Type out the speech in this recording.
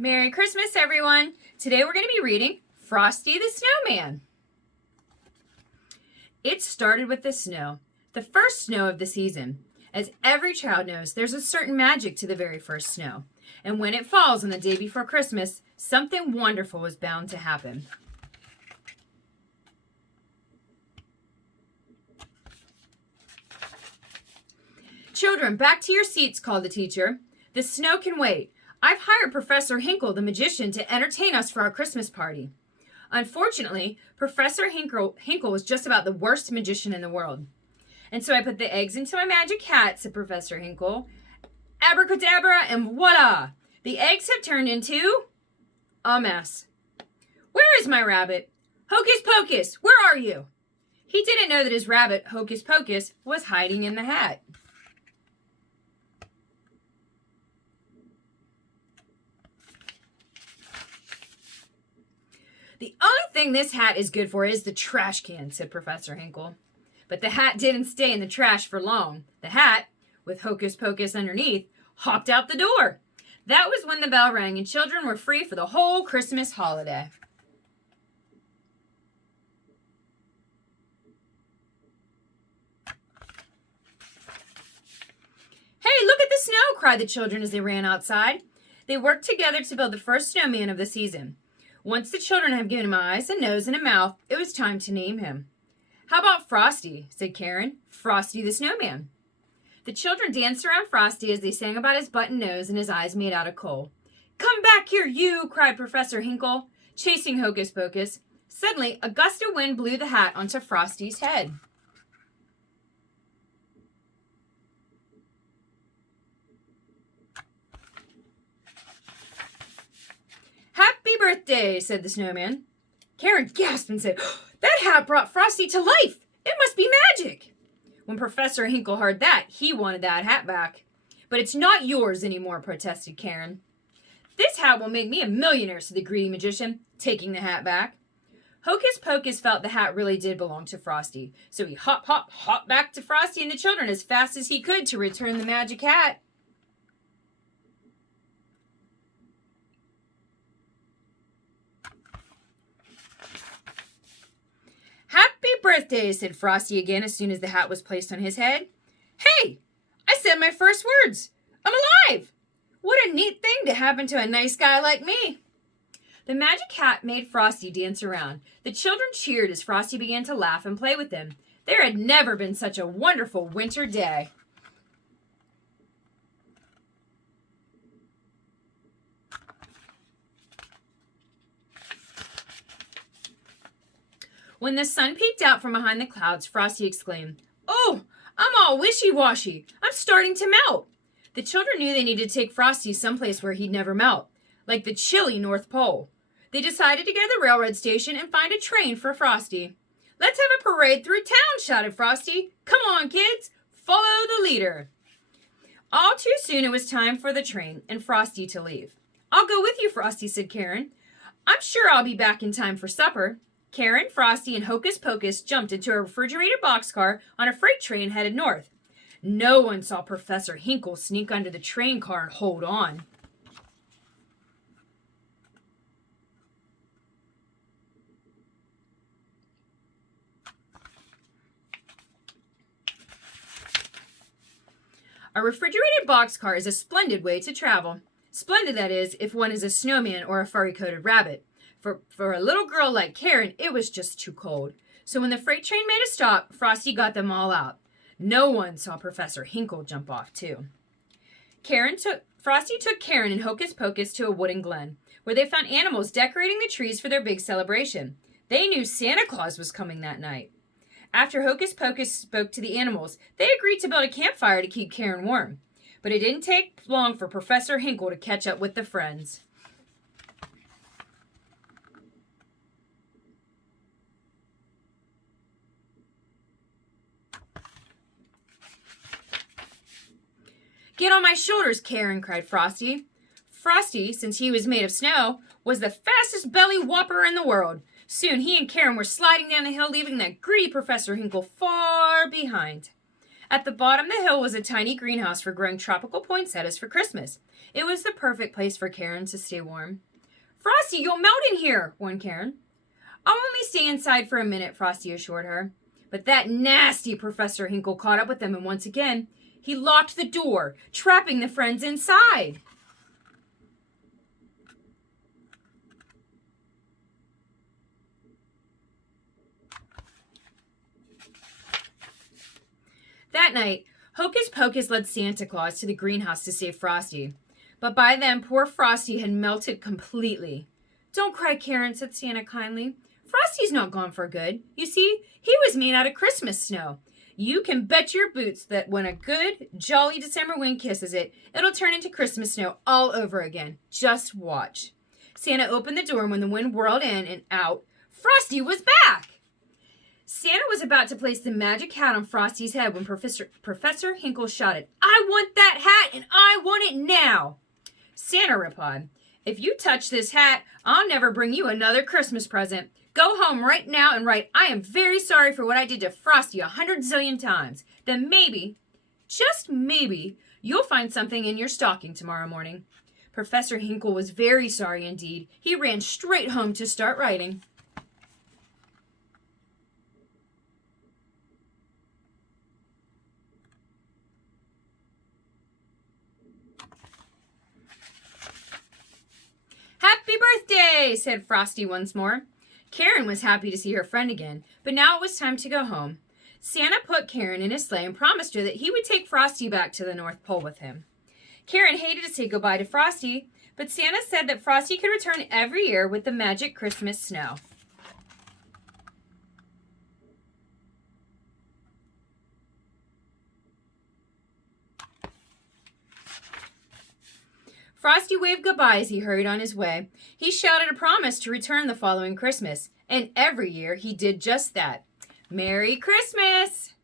Merry Christmas, everyone! Today we're going to be reading Frosty the Snowman. It started with the snow, the first snow of the season. As every child knows, there's a certain magic to the very first snow. And when it falls on the day before Christmas, something wonderful is bound to happen. Children, back to your seats, called the teacher. The snow can wait. I've hired Professor Hinkle, the magician, to entertain us for our Christmas party. Unfortunately, Professor Hinkle was just about the worst magician in the world. And so I put the eggs into my magic hat, said Professor Hinkle. Abracadabra, and voila! The eggs have turned into a mess. Where is my rabbit? Hocus Pocus, where are you? He didn't know that his rabbit, Hocus Pocus, was hiding in the hat. The only thing this hat is good for is the trash can, said Professor Hinkle. But the hat didn't stay in the trash for long. The hat, with Hocus Pocus underneath, hopped out the door. That was when the bell rang and children were free for the whole Christmas holiday. Hey, look at the snow, cried the children as they ran outside. They worked together to build the first snowman of the season. Once the children had given him eyes, a nose, and a mouth, it was time to name him. How about Frosty, said Karen. Frosty the Snowman. The children danced around Frosty as they sang about his button nose and his eyes made out of coal. Come back here, you, cried Professor Hinkle, chasing Hocus Pocus. Suddenly, a gust of wind blew the hat onto Frosty's head. Happy birthday, said the snowman. Karen gasped and said, that hat brought Frosty to life. It must be magic. When Professor Hinkle heard that, he wanted that hat back. But it's not yours anymore, protested Karen. This hat will make me a millionaire, said the greedy magician, taking the hat back. Hocus Pocus felt the hat really did belong to Frosty, so he hopped back to Frosty and the children as fast as he could to return the magic hat. Happy birthday, said Frosty again as soon as the hat was placed on his head. Hey, I said my first words. I'm alive. What a neat thing to happen to a nice guy like me. The magic hat made Frosty dance around. The children cheered as Frosty began to laugh and play with them. There had never been such a wonderful winter day. When the sun peeked out from behind the clouds, Frosty exclaimed, Oh, I'm all wishy-washy. I'm starting to melt. The children knew they needed to take Frosty someplace where he'd never melt, like the chilly North Pole. They decided to go to the railroad station and find a train for Frosty. Let's have a parade through town, shouted Frosty. Come on, kids, follow the leader. All too soon it was time for the train and Frosty to leave. I'll go with you, Frosty, said Karen. I'm sure I'll be back in time for supper. Karen, Frosty, and Hocus Pocus jumped into a refrigerated boxcar on a freight train headed north. No one saw Professor Hinkle sneak under the train car and hold on. A refrigerated boxcar is a splendid way to travel. Splendid, that is, if one is a snowman or a furry-coated rabbit. For a little girl like Karen, it was just too cold. So when the freight train made a stop, Frosty got them all out. No one saw Professor Hinkle jump off, too. Frosty took Karen and Hocus Pocus to a wooded glen, where they found animals decorating the trees for their big celebration. They knew Santa Claus was coming that night. After Hocus Pocus spoke to the animals, they agreed to build a campfire to keep Karen warm. But it didn't take long for Professor Hinkle to catch up with the friends. Get on my shoulders, Karen, cried Frosty. Frosty, since he was made of snow, was the fastest belly whopper in the world. Soon he and Karen were sliding down the hill, leaving that greedy Professor Hinkle far behind. At the bottom of the hill was a tiny greenhouse for growing tropical poinsettias for Christmas. It was the perfect place for Karen to stay warm. Frosty, you'll melt in here, warned Karen. I'll only stay inside for a minute, Frosty assured her. But that nasty Professor Hinkle caught up with them, and once again, he locked the door, trapping the friends inside. That night, Hocus Pocus led Santa Claus to the greenhouse to save Frosty. But by then, poor Frosty had melted completely. Don't cry, Karen, said Santa kindly. Frosty's not gone for good. You see, he was made out of Christmas snow. You can bet your boots that when a good, jolly December wind kisses it, it'll turn into Christmas snow all over again. Just watch. Santa opened the door, and when the wind whirled in and out, Frosty was back! Santa was about to place the magic hat on Frosty's head when Professor Hinkle shouted, I want that hat, and I want it now! Santa replied, if you touch this hat, I'll never bring you another Christmas present. Go home right now and write, I am very sorry for what I did to Frosty 100 zillion times. Then maybe, just maybe, you'll find something in your stocking tomorrow morning. Professor Hinkle was very sorry indeed. He ran straight home to start writing. Happy birthday, said Frosty once more. Karen was happy to see her friend again, but now it was time to go home. Santa put Karen in his sleigh and promised her that he would take Frosty back to the North Pole with him. Karen hated to say goodbye to Frosty, but Santa said that Frosty could return every year with the magic Christmas snow. Frosty waved goodbye as he hurried on his way. He shouted a promise to return the following Christmas, and every year he did just that. Merry Christmas!